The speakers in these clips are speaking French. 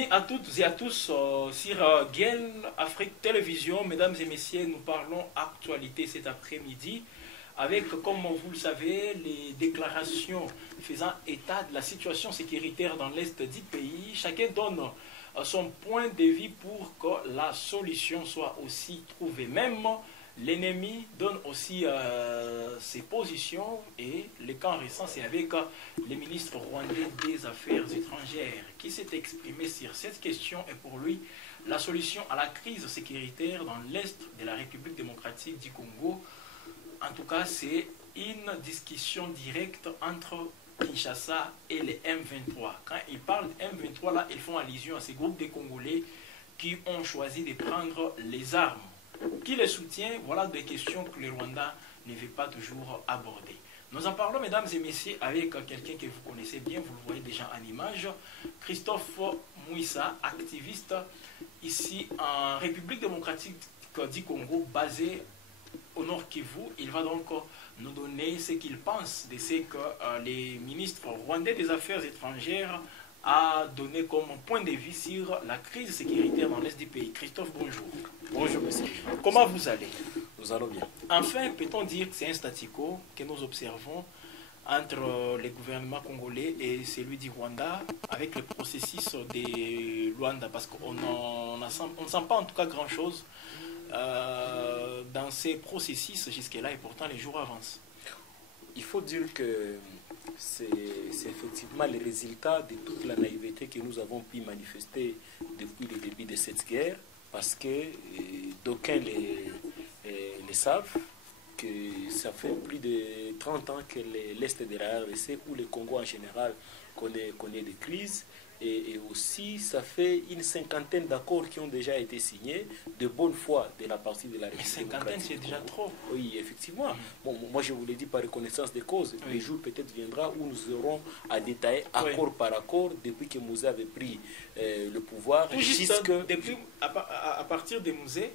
Bienvenue à toutes et à tous sur Gain Afrique Télévision. Mesdames et messieurs, nous parlons actualité cet après-midi avec, comme vous le savez, les déclarations faisant état de la situation sécuritaire dans l'Est du pays. Chacun donne son point de vue pour que la solution soit aussi trouvée. Même l'ennemi donne aussi ses positions et le camp récent, c'est avec le ministre rwandais des Affaires étrangères qui s'est exprimé sur cette question et pour lui, la solution à la crise sécuritaire dans l'Est de la République démocratique du Congo, en tout cas, c'est une discussion directe entre Kinshasa et les M23. Quand ils parlent de M23, là, ils font allusion à ces groupes de Congolais qui ont choisi de prendre les armes. Qui les soutient? Voilà des questions que le Rwanda ne veut pas toujours aborder. Nous en parlons, mesdames et messieurs, avec quelqu'un que vous connaissez bien, vous le voyez déjà en image, Christophe Mouissa, activiste ici en République démocratique du Congo, basé au Nord Kivu. Il va donc nous donner ce qu'il pense de ce que les ministres rwandais des Affaires étrangères a donné comme point de vue sur la crise sécuritaire dans l'Est du pays. Christophe, bonjour. Bonjour, monsieur. Comment vous allez? Nous allons bien. Enfin, peut-on dire que c'est un statu quo que nous observons entre le gouvernement congolais et celui du Rwanda avec le processus de Luanda? Parce qu'on ne sent pas en tout cas grand-chose dans ces processus jusque-là et pourtant les jours avancent. Il faut dire que c'est effectivement le résultat de toute la naïveté que nous avons pu manifester depuis le début de cette guerre, parce que d'aucuns les savent que ça fait plus de 30 ans que l'Est de la RDC ou le Congo en général connaît des crises. Et aussi, ça fait une cinquantaine d'accords qui ont déjà été signés de bonne foi de la partie de la République. Mais cinquantaine, c'est déjà trop. Oui, effectivement. Bon, moi, je vous l'ai dit par reconnaissance des causes. Oui. Le jour peut-être viendra où nous aurons à détailler accord par accord depuis que Mouzé avait pris le pouvoir. Depuis, à partir de Mouzé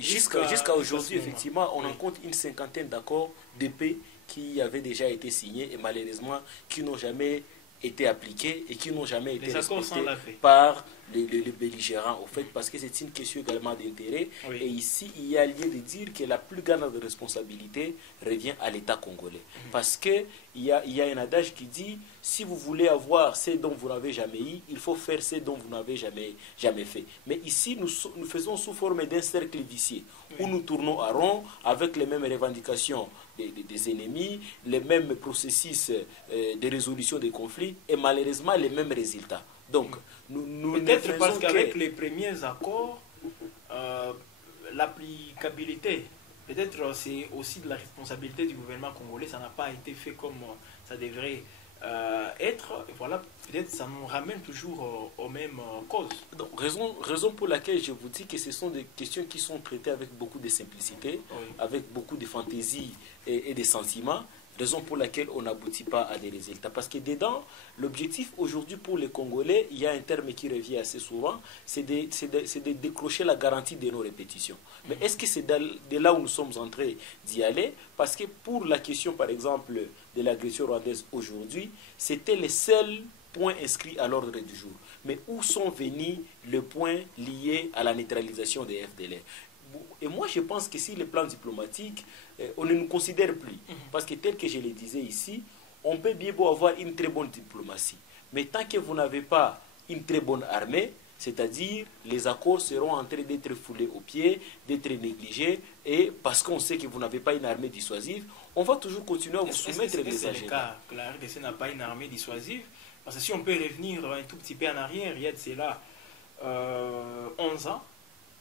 jusqu'à aujourd'hui, effectivement, on en compte une cinquantaine d'accords de paix qui avaient déjà été signés et malheureusement qui n'ont jamais été appliqués et qui n'ont jamais été respectés par les belligérants, au fait, parce que c'est une question également d'intérêt. Oui. Et ici, il y a lieu de dire que la plus grande responsabilité revient à l'État congolais. Parce qu'il y a un adage qui dit, si vous voulez avoir ce dont vous n'avez jamais eu, il faut faire ce dont vous n'avez jamais fait. Mais ici, nous faisons sous forme d'un cercle vicieux, où nous tournons à rond avec les mêmes revendications des ennemis, les mêmes processus de résolution des conflits et malheureusement les mêmes résultats. Donc, nous peut-être parce qu'avec les premiers accords, l'applicabilité, peut-être c'est aussi de la responsabilité du gouvernement congolais, ça n'a pas été fait comme ça devrait être. Et voilà, peut-être ça nous ramène toujours aux mêmes causes. Donc, raison pour laquelle je vous dis que ce sont des questions qui sont traitées avec beaucoup de simplicité, avec beaucoup de fantaisie et de sentiments. Raison pour laquelle on n'aboutit pas à des résultats. Parce que dedans, l'objectif aujourd'hui pour les Congolais, il y a un terme qui revient assez souvent, c'est de décrocher la garantie de nos répétitions. Mais est-ce que c'est de là où nous sommes en train d'y aller? Parce que pour la question, par exemple, de l'agression rwandaise aujourd'hui, c'était le seul point inscrit à l'ordre du jour. Mais où sont venus les points liés à la neutralisation des FDLR? Et moi, je pense que si le plan diplomatique, on ne nous considère plus. Parce que tel que je le disais ici, on peut bien beau avoir une très bonne diplomatie. Mais tant que vous n'avez pas une très bonne armée, c'est-à-dire les accords seront en train d'être foulés aux pieds, d'être négligés, et parce qu'on sait que vous n'avez pas une armée dissuasive, on va toujours continuer à vous soumettre les agendas. C'est le cas que la RDC n'a pas une armée dissuasive. Parce que si on peut revenir un tout petit peu en arrière, il y a de cela 11 ans,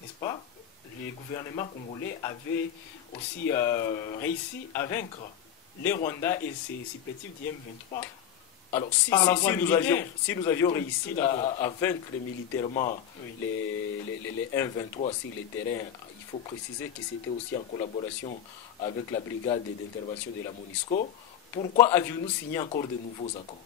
n'est-ce pas? Le gouvernement congolais avait aussi réussi à vaincre les Rwandais et ses supplétifs du M23. Alors, si nous avions réussi à vaincre militairement les M23 sur les terrains, il faut préciser que c'était aussi en collaboration avec la brigade d'intervention de la MONUSCO. Pourquoi avions-nous signé encore de nouveaux accords?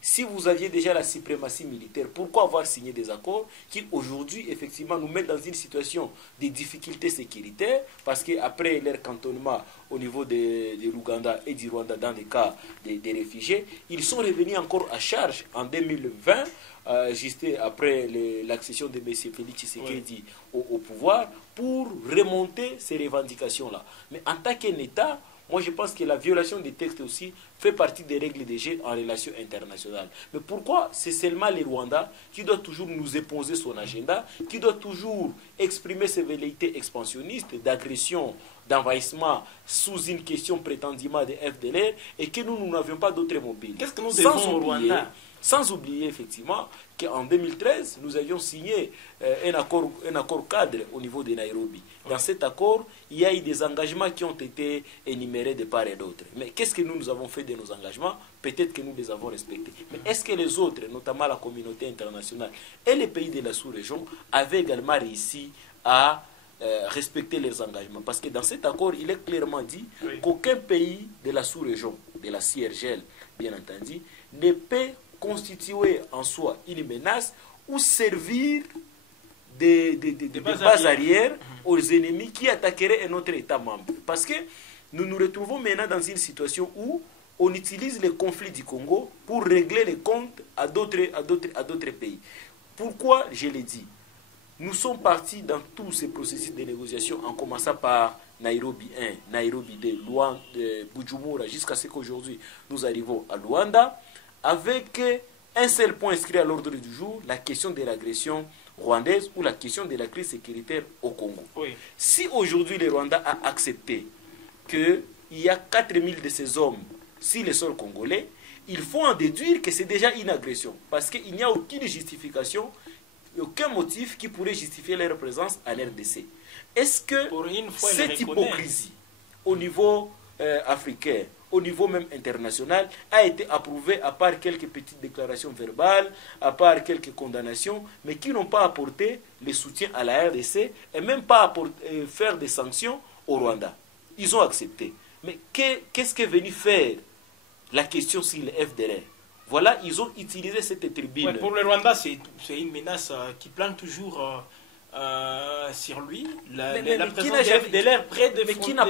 Si vous aviez déjà la suprématie militaire, pourquoi avoir signé des accords qui aujourd'hui effectivement nous mettent dans une situation de difficultés sécuritaires parce qu'après leur cantonnement au niveau de l'Ouganda et du Rwanda dans le cas des réfugiés, ils sont revenus encore à charge en 2020, juste après l'accession de M. Félix Tshisekedi au pouvoir, pour remonter ces revendications-là. Mais en tant qu'un État, moi, je pense que la violation des textes aussi fait partie des règles de jeu en relations internationales. Mais pourquoi c'est seulement les Rwandais qui doivent toujours nous imposer son agenda, qui doivent toujours exprimer ses velléités expansionnistes, d'agression, d'envahissement sous une question prétendument de FDLR et que nous n'avions pas d'autres mobiles. Qu'est-ce que nous devons au Rwanda? Sans oublier effectivement qu'en 2013, nous avions signé un accord cadre au niveau de Nairobi. Dans cet accord, il y a eu des engagements qui ont été énumérés de part et d'autre. Mais qu'est-ce que nous avons fait de nos engagements? Peut-être que nous les avons respectés. Mais est-ce que les autres, notamment la communauté internationale et les pays de la sous-région, avaient également réussi à respecter leurs engagements? Parce que dans cet accord, il est clairement dit qu'aucun pays de la sous-région, de la CIRGL, bien entendu, ne peut constituer en soi une menace ou servir de base arrière aux ennemis qui attaqueraient un autre État membre. Parce que nous nous retrouvons maintenant dans une situation où on utilise les conflits du Congo pour régler les comptes à d'autres pays. Pourquoi je l'ai dit? Nous sommes partis dans tous ces processus de négociation en commençant par Nairobi 1, Nairobi 2, Luanda, Bujumbura, jusqu'à ce qu'aujourd'hui nous arrivons à Luanda, avec un seul point inscrit à l'ordre du jour, la question de l'agression rwandaise ou la question de la crise sécuritaire au Congo. Si aujourd'hui le Rwanda a accepté qu'il y a 4000 de ces hommes sur le sol congolais, il faut en déduire que c'est déjà une agression, parce qu'il n'y a aucune justification, aucun motif qui pourrait justifier leur présence à l'RDC. Est-ce que cette hypocrisie au niveau africain, au niveau même international, a été approuvée à part quelques petites déclarations verbales, à part quelques condamnations, mais qui n'ont pas apporté le soutien à la RDC et même pas faire des sanctions au Rwanda? Ils ont accepté. Mais qu'est-ce qu'est venu faire la question sur le FDLR? Voilà, ils ont utilisé cette tribune. Pour le Rwanda, c'est une menace qui plane toujours sur lui. La présence de FDLR près des frontières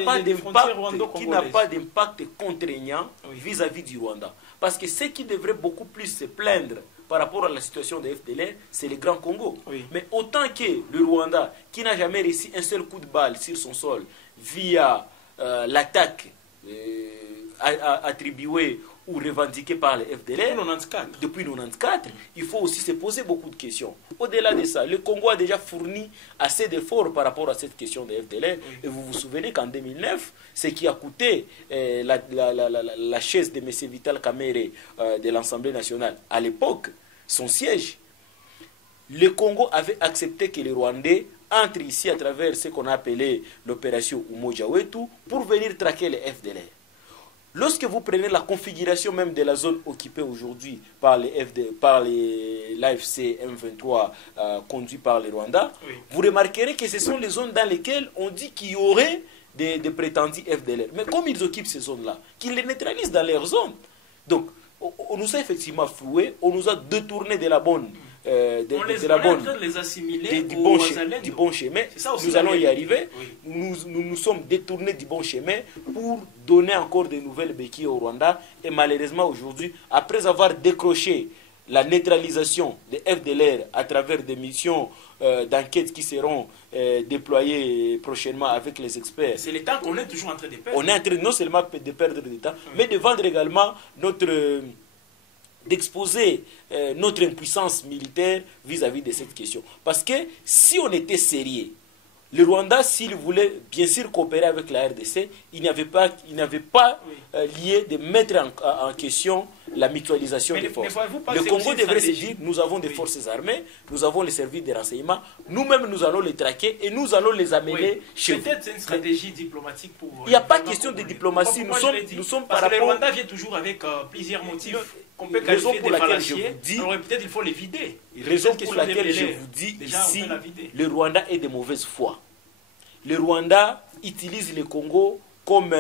rwando-congolaises. Qui n'a pas d'impact contraignant vis-à-vis du Rwanda. Parce que ceux qui devraient beaucoup plus se plaindre par rapport à la situation de FDLR, c'est le Grand Congo. Mais autant que le Rwanda, qui n'a jamais réussi un seul coup de balle sur son sol via l'attaque attribuée ou revendiquée par le FDLR depuis 1994, il faut aussi se poser beaucoup de questions. Au-delà de ça, le Congo a déjà fourni assez d'efforts par rapport à cette question de FDLR. Et vous vous souvenez qu'en 2009, ce qui a coûté la chaise de M. Vital Kamerhe de l'Assemblée nationale, à l'époque, son siège, le Congo avait accepté que les Rwandais entrent ici à travers ce qu'on a appelé l'opération Umoja Wetu pour venir traquer les FDLR. Lorsque vous prenez la configuration même de la zone occupée aujourd'hui par l'AFC M23 conduit par le Rwanda, vous remarquerez que ce sont les zones dans lesquelles on dit qu'il y aurait des prétendus FDLR. Mais comme ils occupent ces zones-là, qu'ils les neutralisent dans leur zone. Donc, on nous a effectivement floués, on nous a détournés de la bonne... du bon chemin. Nous allons y arriver. Nous nous sommes détournés du bon chemin pour donner encore de nouvelles béquilles au Rwanda. Et malheureusement aujourd'hui, après avoir décroché la neutralisation des FDLR à travers des missions d'enquête qui seront déployées prochainement avec les experts. C'est le temps qu'on est toujours en train de perdre. On est en train non seulement de perdre du temps, mais de vendre également d'exposer notre impuissance militaire vis-à-vis de cette question. Parce que si on était sérieux, le Rwanda, s'il voulait bien sûr coopérer avec la RDC, il n'avait pas lié de mettre en question la mutualisation des forces. Le Congo devrait se dire, nous avons des forces armées, nous avons les services de renseignement, nous-mêmes nous allons les traquer et nous allons les amener chez vous. Peut-être c'est une stratégie diplomatique pour... Il n'y a pas question de diplomatie, nous sommes par rapport... Le Rwanda vient toujours avec plusieurs motifs qu'on peut qualifier de fallacieux, alors peut-être il faut les vider. Raison pour laquelle je vous dis ici, le Rwanda est de mauvaise foi. Le Rwanda utilise le Congo comme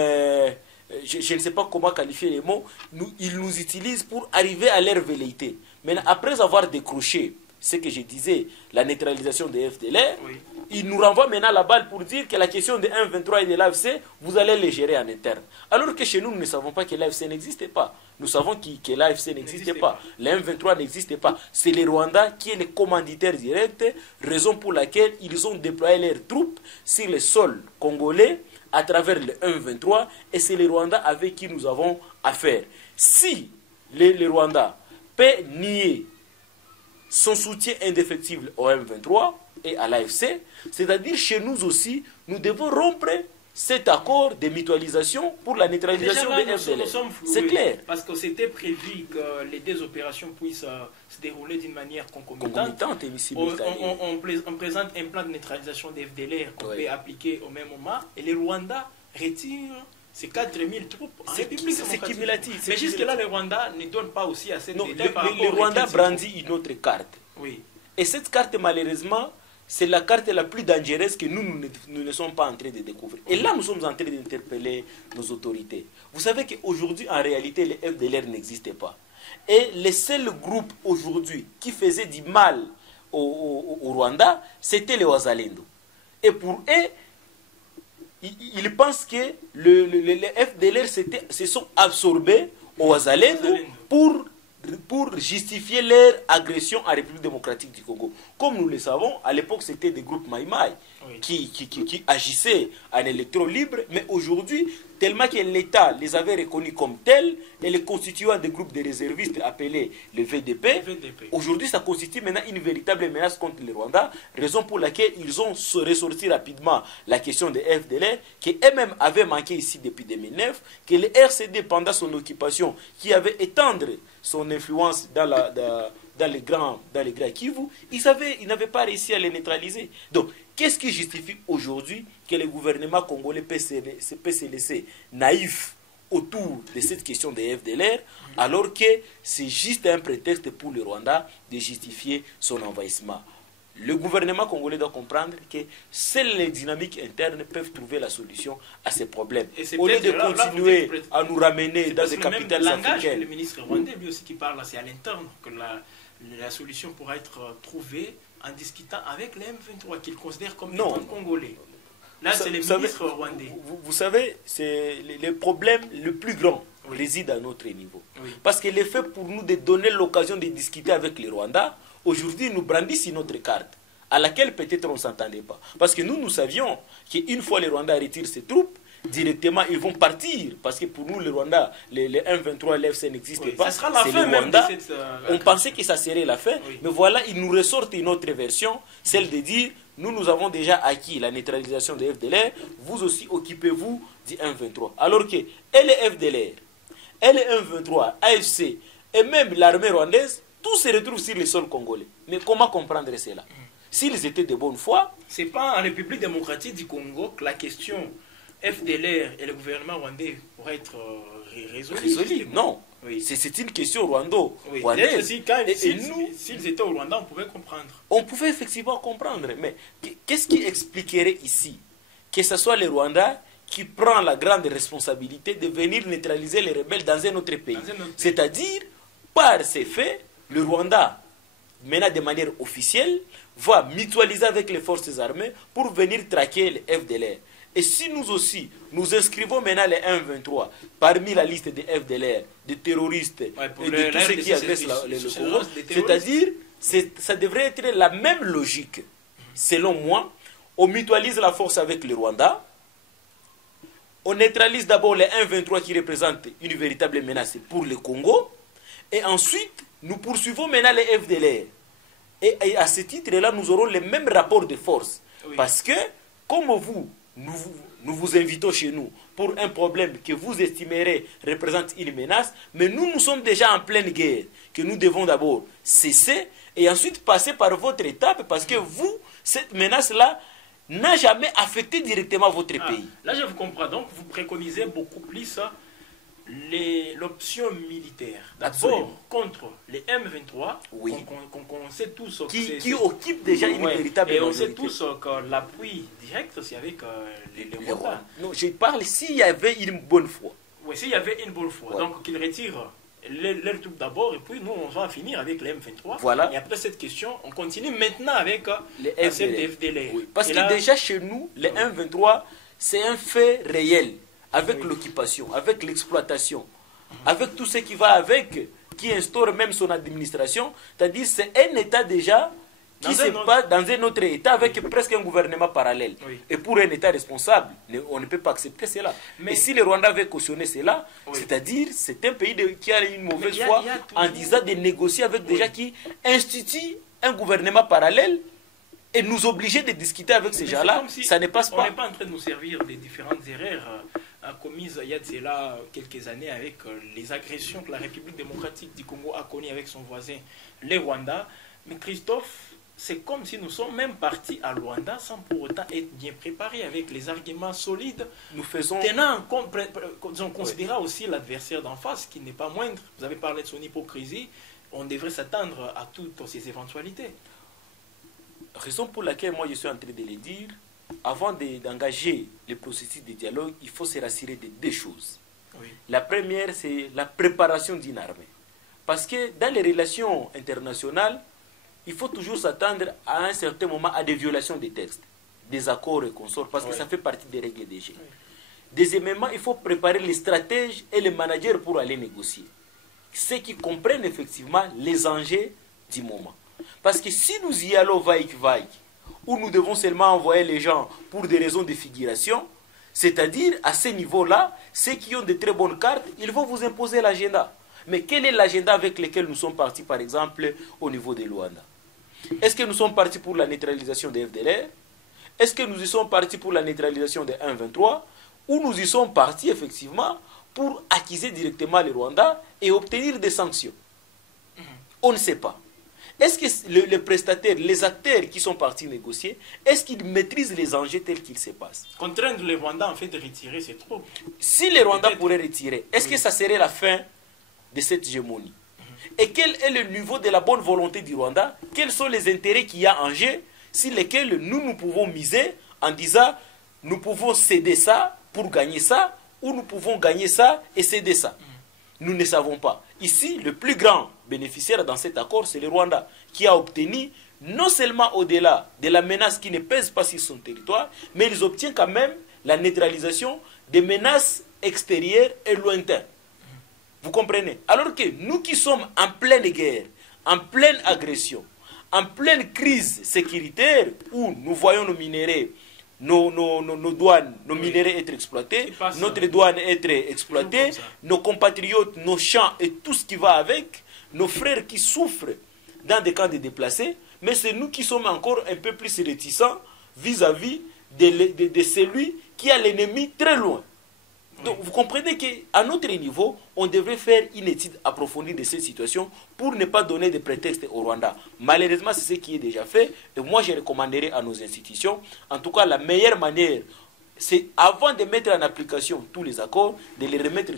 je ne sais pas comment qualifier les mots, ils nous utilisent pour arriver à leur velléité. Mais après avoir décroché ce que je disais, la neutralisation des FDLR, oui, ils nous renvoient maintenant la balle pour dire que la question de 1-23 et de l'AFC, vous allez les gérer en interne. Alors que chez nous, nous ne savons pas que l'AFC n'existait pas. Nous savons que l'AFC n'existait pas. Le 1-23 n'existait pas. C'est les Rwandais qui est le commanditaire direct, raison pour laquelle ils ont déployé leurs troupes sur le sol congolais à travers le 1-23, et c'est les Rwandais avec qui nous avons affaire. Si les Rwandais peuvent nier son soutien indéfectible au M23 et à l'AFC, c'est-à-dire chez nous aussi, nous devons rompre cet accord de mutualisation pour la neutralisation des FDLR. C'est clair. Parce que c'était prévu que les deux opérations puissent se dérouler d'une manière concomitante. On présente un plan de neutralisation des FDLR qu'on peut appliquer au même moment, et les Rwandais retirent ces 4000 troupes en République démocratique. Mais jusque-là, les Rwandais ne donnent pas aussi assez de détails. Les Rwandais brandissent une autre carte. Oui. Et cette carte, malheureusement, c'est la carte la plus dangereuse que nous ne sommes pas en train de découvrir. Et là, nous sommes en train d'interpeller nos autorités. Vous savez qu'aujourd'hui, en réalité, les FDLR n'existaient pas. Et les seuls groupes aujourd'hui qui faisaient du mal au Rwanda, c'était les Wazalendo. Et pour eux, ils pensent que les FDLR se sont absorbés aux Wazalendo pour justifier leur agression en République démocratique du Congo. Comme nous le savons, à l'époque, c'était des groupes Maïmaï qui agissaient en électron libre, mais aujourd'hui, tellement que l'État les avait reconnus comme tels, et les constituants des groupes de réservistes appelés le VDP, aujourd'hui, ça constitue maintenant une véritable menace contre le Rwanda, raison pour laquelle ils ont ressorti rapidement la question des FDLR, qui eux-mêmes avaient manqué ici depuis 2009, que le RCD, pendant son occupation, qui avait étendre son influence dans les grands Kivu, ils n'avaient pas réussi à les neutraliser. Donc, qu'est-ce qui justifie aujourd'hui que le gouvernement congolais peut se laisser naïf autour de cette question des FDLR, alors que c'est juste un prétexte pour le Rwanda de justifier son envahissement? Le gouvernement congolais doit comprendre que seules les dynamiques internes peuvent trouver la solution à ces problèmes. Au lieu de continuer à nous ramener dans des capitales africaines. Le ministre rwandais, lui aussi, qui parle, c'est à l'interne que la solution pourra être trouvée en discutant avec les M23, qu'ils considèrent comme étant congolais. Là, c'est le ministre rwandais. Vous savez, le problème le plus grand réside à notre niveau. Oui. Parce que le fait pour nous de donner l'occasion de discuter avec les Rwandais, aujourd'hui, nous brandissent une autre carte, à laquelle peut-être on ne s'entendait pas. Parce que nous savions qu'une fois les Rwandais retirent ses troupes, directement, ils vont partir. Parce que pour nous, le Rwanda, les 1-23, l'FC n'existent pas. C'est le Rwanda. On pensait que ça serait la fin. Oui. Mais voilà, ils nous ressortent une autre version, celle de dire, nous avons déjà acquis la neutralisation des FDLR, vous aussi occupez-vous du 1-23. Alors que, et les FDLR, et les 1-23, AFC, et même l'armée rwandaise, tout se retrouve sur le sol congolais. Mais comment comprendre cela? S'ils étaient de bonne foi... C'est pas en République démocratique du Congo que la question FDLR et le gouvernement rwandais pourraient être résolue. Non. Oui. C'est une question rwando-rwandaise. S'ils étaient au Rwanda, on pouvait comprendre. On pouvait effectivement comprendre. Mais qu'est-ce qui expliquerait ici que ce soit le Rwanda qui prend la grande responsabilité de venir neutraliser les rebelles dans un autre pays? C'est-à-dire, par ces faits, le Rwanda, maintenant de manière officielle, va mutualiser avec les forces armées pour venir traquer les FDLR. Et si nous aussi, nous inscrivons maintenant les 1-23 parmi la liste des FDLR, des terroristes et de tous ceux qui agressent le Congo, c'est-à-dire, ça devrait être la même logique. Selon moi, on mutualise la force avec le Rwanda, on neutralise d'abord les 1-23 qui représentent une véritable menace pour le Congo, et ensuite, nous poursuivons maintenant les FDLR. Et à ce titre-là, nous aurons les mêmes rapports de force. Oui. Parce que, comme nous vous invitons chez nous pour un problème que vous estimerez représente une menace, mais nous sommes déjà en pleine guerre, que nous devons d'abord cesser et ensuite passer par votre étape, parce que vous, cette menace-là, n'a jamais affecté directement votre pays. Là, je vous comprends. Donc, vous préconisez beaucoup plus l'option militaire. D'abord, contre les M23, oui, qu'on sait tous qui occupent déjà une véritable et on sait tous que l'appui direct, c'est avec les Rwandais. Non, je parle s'il y avait une bonne foi. Oui, s'il y avait une bonne foi, donc qu'ils retirent leur troupes d'abord, et puis nous, on va finir avec les M23. Voilà. Et après cette question, on continue maintenant avec les FDLR. Oui. Parce que déjà chez nous, les M23, c'est un fait réel, avec l'occupation, avec l'exploitation, avec tout ce qui va avec, qui instaure même son administration. C'est-à-dire c'est un État déjà qui se passe dans un autre État avec presque un gouvernement parallèle. Et pour un État responsable, on ne peut pas accepter cela. Mais si le Rwanda avait cautionné cela, c'est-à-dire c'est un pays qui a une mauvaise foi en disant de négocier avec déjà qui institue un gouvernement parallèle et nous obliger de discuter avec ces gens-là, si ça ne passe pas. On n'est pas en train de nous servir des différentes erreurs commises il y a de cela quelques années avec les agressions que la République démocratique du Congo a connues avec son voisin, le Rwanda. Mais Christophe, c'est comme si nous sommes même partis à Luanda sans pour autant être bien préparés avec les arguments solides. Nous faisons... On considérera aussi l'adversaire d'en face qui n'est pas moindre. Vous avez parlé de son hypocrisie. On devrait s'attendre à toutes ces éventualités. Raison pour laquelle moi je suis en train de le dire, avant d'engager le processus de dialogue, il faut se rassurer de deux choses. La première, c'est la préparation d'une armée. Parce que dans les relations internationales, il faut toujours s'attendre à un certain moment à des violations des textes, des accords et consorts, parce que ça fait partie des règles des jeux. Deuxièmement, il faut préparer les stratèges et les managers pour aller négocier. Ceux qui comprennent effectivement les enjeux du moment. Parce que si nous y allons vaille-vaille, où nous devons seulement envoyer les gens pour des raisons de figuration, c'est-à-dire à ce niveau-là, ceux qui ont de très bonnes cartes, ils vont vous imposer l'agenda. Mais quel est l'agenda avec lequel nous sommes partis, par exemple, au niveau de Luanda? Est-ce que nous sommes partis pour la neutralisation des FDLR? Est-ce que nous y sommes partis pour la neutralisation des 1-23? Ou nous y sommes partis, effectivement, pour accuser directement le Rwanda et obtenir des sanctions? On ne sait pas. Est-ce que les prestataires, les acteurs qui sont partis négocier, est-ce qu'ils maîtrisent les enjeux tels qu'ils se passent? Contraindre le Rwanda, en fait, de retirer ses troupes. Si le Rwanda pourrait retirer, est-ce que ça serait la fin de cette hégémonie? Et quel est le niveau de la bonne volonté du Rwanda? Quels sont les intérêts qu'il y a en jeu sur lesquels nous pouvons miser en disant nous pouvons céder ça pour gagner ça, ou nous pouvons gagner ça et céder ça? Nous ne savons pas. Ici, le plus grand bénéficiaire dans cet accord, c'est le Rwanda, qui a obtenu, non seulement au-delà de la menace qui ne pèse pas sur son territoire, mais ils obtiennent quand même la neutralisation des menaces extérieures et lointaines. Vous comprenez? Alors que nous qui sommes en pleine guerre, en pleine agression, en pleine crise sécuritaire, où nous voyons nos minéraux, nos douanes, nos minéraux être exploités, notre douane être exploitée, nos compatriotes, nos champs et tout ce qui va avec, nos frères qui souffrent dans des camps de déplacés, mais c'est nous qui sommes encore un peu plus réticents vis-à-vis de celui qui a l'ennemi très loin. Donc vous comprenez qu'à notre niveau, on devrait faire une étude approfondie de cette situation pour ne pas donner de prétexte au Rwanda. Malheureusement, c'est ce qui est déjà fait. Et moi, je recommanderais à nos institutions, en tout cas, la meilleure manière, c'est avant de mettre en application tous les accords, de les remettre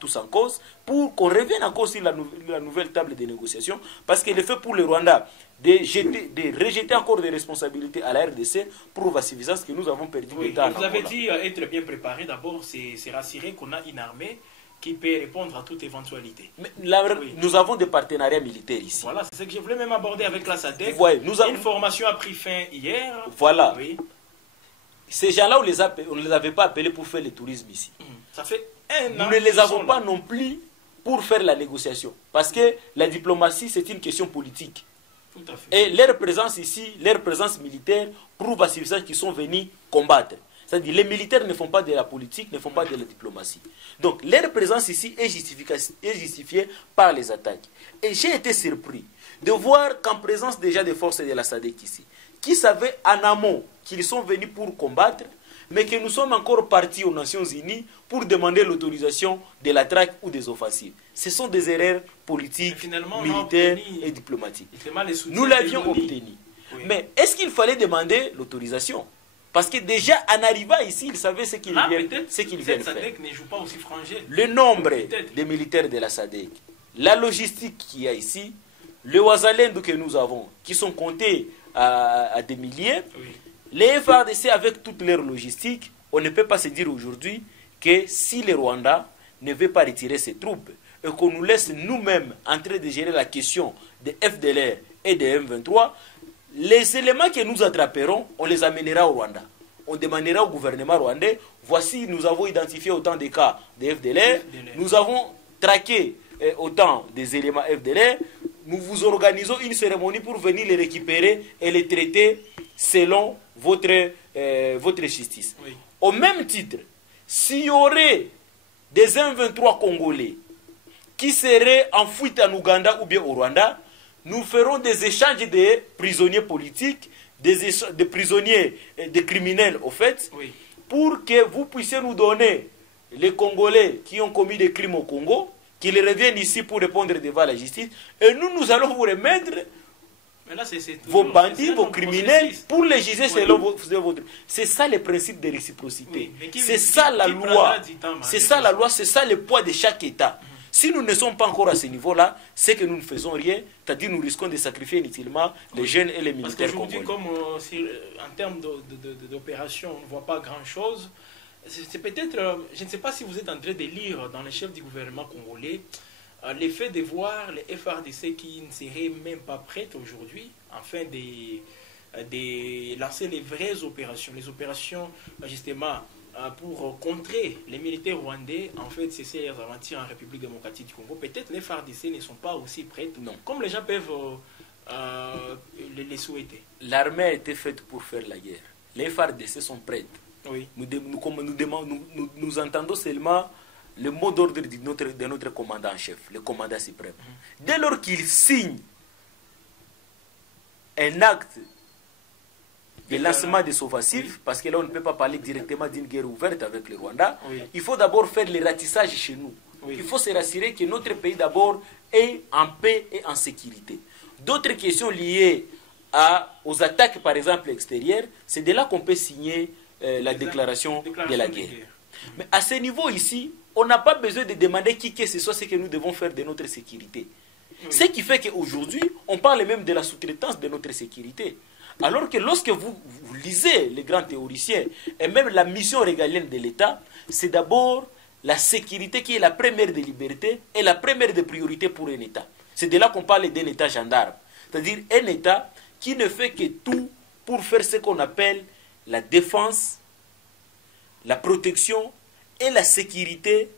tous en cause, pour qu'on revienne encore sur la nouvelle table de négociation. Parce que le fait pour le Rwanda de rejeter encore des responsabilités à la RDC prouve à suffisance que nous avons perdu du temps. Vous avez dit être bien préparé. D'abord, c'est rassurer qu'on a une armée qui peut répondre à toute éventualité. Mais nous avons des partenariats militaires ici. Voilà, c'est ce que je voulais même aborder avec la SADC. Une formation a pris fin hier. Voilà. Ces gens-là, on ne les avait pas appelés pour faire le tourisme ici. Ça fait un an. Nous ne les avons pas non plus pour faire la négociation. Parce que la diplomatie, c'est une question politique. Tout à fait. Et leur présence ici, leur présence militaire, prouve à suffisance qu'ils sont venus combattre. C'est-à-dire les militaires ne font pas de la politique, ne font pas de la diplomatie. Donc leur présence ici est justifiée par les attaques. Et j'ai été surpris de voir qu'en présence déjà des forces de la SADC ici, qui savaient en amont qu'ils sont venus pour combattre, mais que nous sommes encore partis aux Nations Unies pour demander l'autorisation de la traque ou des offensives. Ce sont des erreurs politiques, militaires et diplomatiques. Nous l'avions obtenu. Oui. Mais est-ce qu'il fallait demander l'autorisation? Parce que déjà, en arrivant ici, ils savaient ce qu'ils viennent faire. Ne joue pas aussi frangé. Le nombre de militaires de la SADC, la logistique qu'il y a ici, les Ouazalendou que nous avons, qui sont comptés à des milliers, les FARDC avec toute leur logistique, on ne peut pas se dire aujourd'hui que si le Rwanda ne veut pas retirer ses troupes et qu'on nous laisse nous-mêmes en train de gérer la question des FDLR et des M23, les éléments que nous attraperons, on les amènera au Rwanda. On demandera au gouvernement rwandais, voici, nous avons identifié autant de cas des FDLR, nous avons traqué autant des éléments FDLR, nous vous organisons une cérémonie pour venir les récupérer et les traiter selon votre justice. Oui. Au même titre, s'il y aurait des M23 congolais qui seraient en fuite en Ouganda ou bien au Rwanda, nous ferons des échanges de prisonniers politiques, des prisonniers, des criminels au fait, oui, pour que vous puissiez nous donner les Congolais qui ont commis des crimes au Congo, qu'ils reviennent ici pour répondre devant la justice, et nous allons vous remettre vos bandits, vos criminels, pour les juger selon votre... C'est ça le principe de réciprocité. Oui, c'est ça la loi. C'est ça la loi, c'est ça le poids de chaque État. Si nous ne sommes pas encore à ce niveau-là, c'est que nous ne faisons rien, c'est-à-dire nous risquons de sacrifier inutilement les jeunes et les militaires congolais. Comme en termes d'opération, on ne voit pas grand-chose, c'est peut-être, je ne sais pas si vous êtes en train de lire dans les chefs du gouvernement congolais, l'effet de voir les FRDC qui ne seraient même pas prêtes aujourd'hui, afin de lancer les vraies opérations, les opérations justement pour contrer les militaires rwandais, en fait, c'est ces aventures en République démocratique du Congo. Peut-être les FARDC ne sont pas aussi prêtes, non, comme les gens peuvent les souhaiter. L'armée a été faite pour faire la guerre. Les FARDC sont prêtes. Oui. Nous entendons seulement le mot d'ordre de notre commandant en chef, le commandant suprême. Dès lors qu'il signe un acte de lancement des offensifs, oui, parce que là on ne peut pas parler directement d'une guerre ouverte avec le Rwanda, oui, il faut d'abord faire les ratissages chez nous. Oui. Il faut se rassurer que notre pays d'abord est en paix et en sécurité. D'autres questions liées aux attaques par exemple extérieures, c'est de là qu'on peut signer la déclaration de la guerre. Mais à ce niveau ici, on n'a pas besoin de demander qui que ce soit ce que nous devons faire de notre sécurité. Oui. Ce qui fait qu'aujourd'hui, on parle même de la sous-traitance de notre sécurité. Alors que lorsque vous lisez les grands théoriciens, et même la mission régalienne de l'État, c'est d'abord la sécurité qui est la première des libertés et la première des priorités pour un État. C'est de là qu'on parle d'un État gendarme. C'est-à-dire un État qui ne fait que tout pour faire ce qu'on appelle la défense, la protection et la sécurité,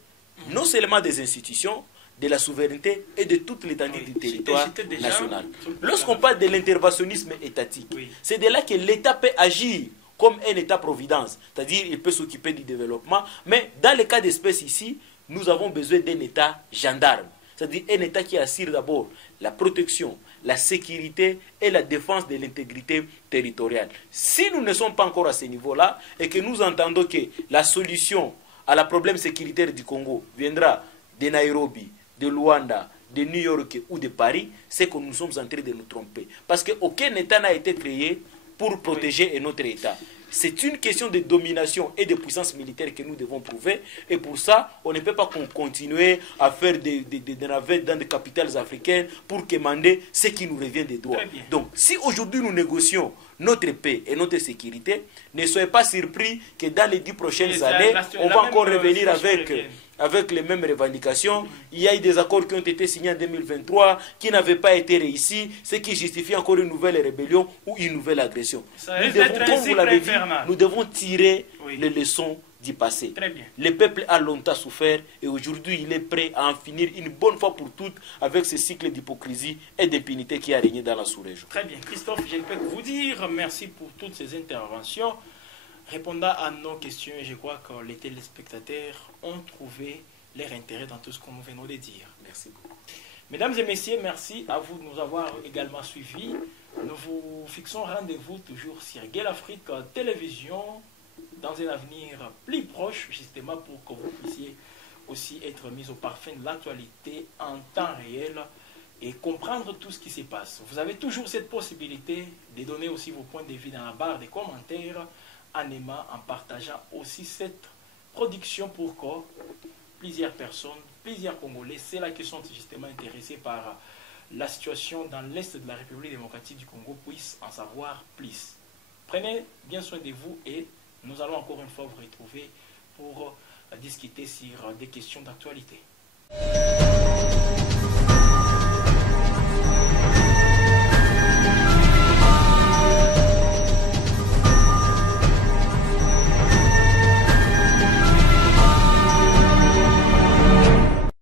non seulement des institutions, de la souveraineté et de toute l'étendue du territoire national. Lorsqu'on parle de l'interventionnisme étatique, oui, c'est de là que l'État peut agir comme un État-providence, c'est-à-dire il peut s'occuper du développement, mais dans le cas d'espèce ici, nous avons besoin d'un État gendarme, c'est-à-dire un État qui assure d'abord la protection, la sécurité et la défense de l'intégrité territoriale. Si nous ne sommes pas encore à ce niveau-là et que nous entendons que la solution à la problème sécuritaire du Congo viendra de Nairobi, de Luanda, de New York ou de Paris, c'est que nous sommes en train de nous tromper. Parce qu'aucun État n'a été créé pour protéger un autre État. C'est une question de domination et de puissance militaire que nous devons prouver. Et pour ça, on ne peut pas continuer à faire des navettes dans des capitales africaines pour commander ce qui nous revient des droits. Donc, si aujourd'hui nous négocions notre paix et notre sécurité, ne soyez pas surpris que dans les 10 prochaines années, on va encore revenir avec les mêmes revendications. Il y a eu des accords qui ont été signés en 2023 qui n'avaient pas été réussis, ce qui justifie encore une nouvelle rébellion ou une nouvelle agression. Nous devons, comme vous l'avez dit, nous devons tirer les leçons du passé. Le peuple a longtemps souffert et aujourd'hui il est prêt à en finir une bonne fois pour toutes avec ce cycle d'hypocrisie et d'impunité qui a régné dans la sous-région. Très bien. Christophe, je ne peux que vous dire merci pour toutes ces interventions. Répondant à nos questions, je crois que les téléspectateurs ont trouvé leur intérêt dans tout ce que nous venons de dire. Merci beaucoup. Mesdames et messieurs, merci à vous de nous avoir également suivis. Nous vous fixons rendez-vous toujours sur Gale Afrique Télévision dans un avenir plus proche, justement pour que vous puissiez aussi être mis au parfum de l'actualité en temps réel et comprendre tout ce qui se passe. Vous avez toujours cette possibilité de donner aussi vos points de vue dans la barre des commentaires en aimant, en partageant aussi cette production pour que plusieurs personnes, plusieurs Congolais, c'est là qui sont justement intéressés par la situation dans l'Est de la République démocratique du Congo, puissent en savoir plus. Prenez bien soin de vous et nous allons encore une fois vous retrouver pour discuter sur des questions d'actualité.